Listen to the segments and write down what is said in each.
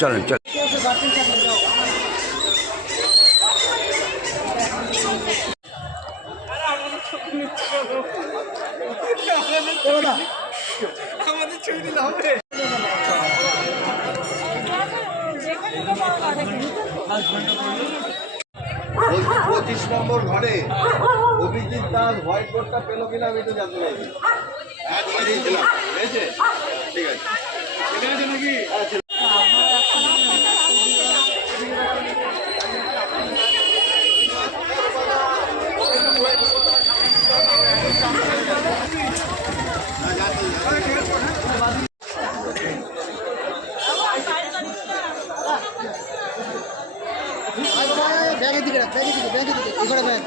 চলেন চলেন। বলছি 25 নম্বর ঘরে অভিজিৎ দাস হোয়াইট বোর্ডটা পেলো কিনা আমি তো জানতে চাইছি। হ্যাঁ দিয়েছিলাম, পেয়েছে? ঠিক আছে, ঠিক আছে নাকি? ব্যাগের দিকে এখানে ব্যাগ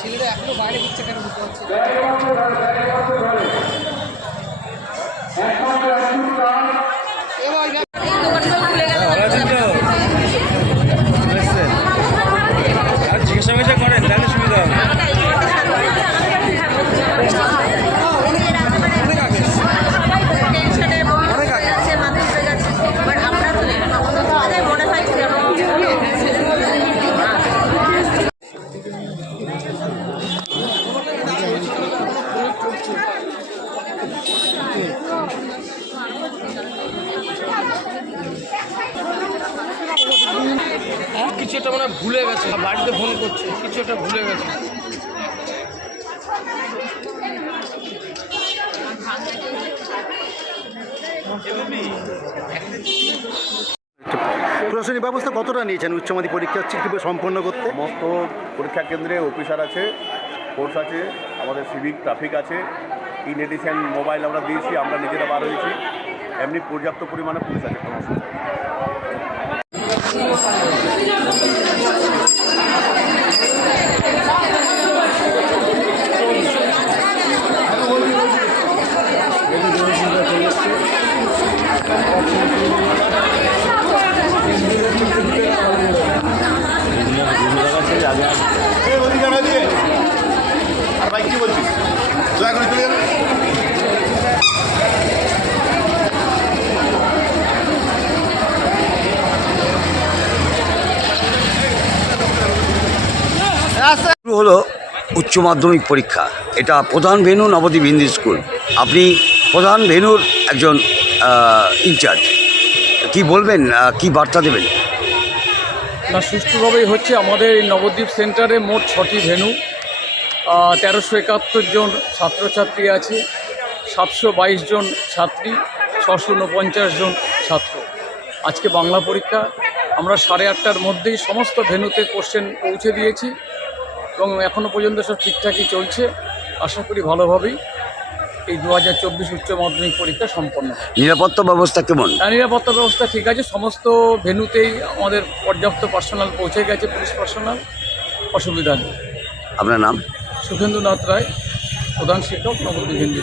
ছেলেরা এখনো বাইরে দিচ্ছে কেন বুঝতে পারছি জিজ্ঞাসা করেন তাহলে সুবিধা হবে। কিছু একটা মানে ভুলে গেছে, বাড়িতে ফোন করছে, কিছু একটা ভুলে গেছে। প্রশাসনিক ব্যবস্থা কতটা নিয়েছেন উচ্চ মাধ্যমিক পরীক্ষা ঠিকভাবে সম্পন্ন করতে? সমস্ত পরীক্ষা কেন্দ্রে অফিসার আছে, ফোর্স আছে, আমাদের সিভিক ট্রাফিক আছে, ইন এডিশন মোবাইল আমরা দিয়েছি, আমরা নিজেরা বার হয়েছি, এমনি পর্যাপ্ত পরিমাণে পুলিশ আছে। কোনো অসুবিধা আর ভাই কি বলছিস দয়া করে চলে যাবে। হলো উচ্চ মাধ্যমিক পরীক্ষা, এটা প্রধান ভেন্যু নবদ্বীপ হিন্দু স্কুল। আপনি প্রধান ভেন্যুর একজন ইনচার্জ, কি বলবেন, কি বার্তা দেবেন? না, সুষ্ঠুভাবেই হচ্ছে। আমাদের এই নবদ্বীপ সেন্টারে মোট 6টি ভেন্যু, 1371 জন ছাত্রছাত্রী আছে, 722 জন ছাত্রী, 649 জন ছাত্র। আজকে বাংলা পরীক্ষা আমরা 8:30টার মধ্যেই সমস্ত ভেন্যুতে কোশ্চেন পৌঁছে দিয়েছি এবং এখনও পর্যন্ত সব ঠিকঠাকই চলছে। আশা করি ভালোভাবেই এই 2024 উচ্চ মাধ্যমিক পরীক্ষা সম্পন্ন। নিরাপত্তা ব্যবস্থা কেমন? নিরাপত্তা ব্যবস্থা ঠিক আছে, সমস্ত ভেন্যুতেই আমাদের পর্যাপ্ত পার্সোনাল পৌঁছে গেছে, পুলিশ পার্সোনাল, অসুবিধা নেই। আপনার নাম? সুখেন্দুনাথ রায়, প্রধান শিক্ষক, নবদ্বীপ হিন্দু।